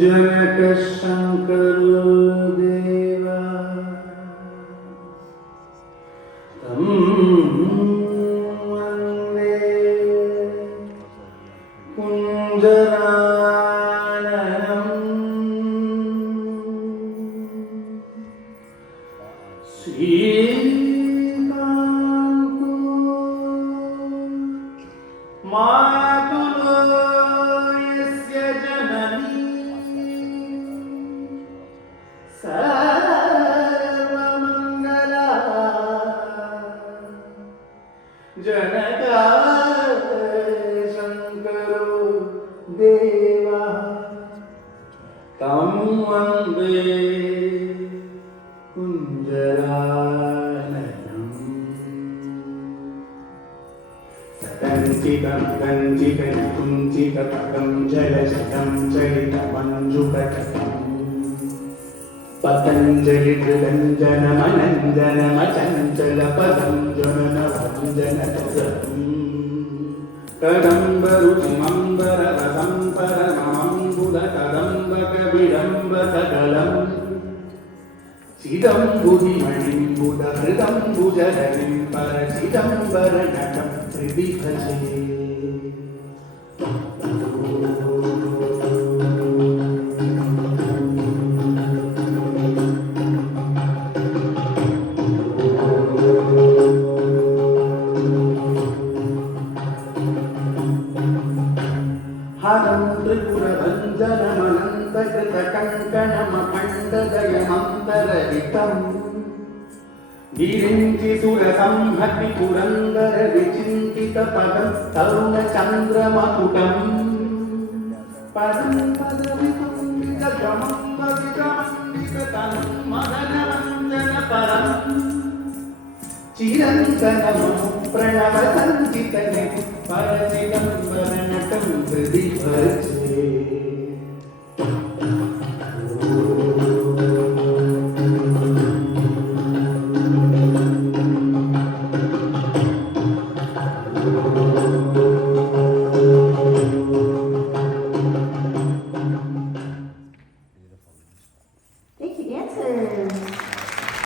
जनक शंकरो देवा तं वन्दे कुञ्जराननम् श्रीकान्तो मातुलो यस्य जननी सर्वमङ्गला जनक शंकरो देवा तं वन्दे कुञ्जराननम् सदञ्चितं कञ्चितं कुञ्चितपटं जलशतं चलितमञ्जुकटकम् पतञ्जलिकृदञ्जनमनञ्जनमचञ्चलपदं जननवञ्जनकरम् कदम्बरुचिमम्बररसं परममम्बुदकदम्बकविडम्बकदलम् चिदम्बुधिमणिम्बुदहृदम्बुजहरिं परचिदम्बरनटं हृदि भजे हरं त्रिपुरभञ्जनमनन्तकृतकङ्कणमखण्डदयमन्तरहितं गिरिञ्चिसुरसंहति पुरन्दरविचिन्तितपदं तरुणचन्द्रमकुटम् पदं पदविपुण्डितगमं वसितमण्डिततनं मदनरञ्जनपरम् चिरन्तनमनु प्रणवसञ्चितनिधि परचिदम्बरनटं हृदि भजे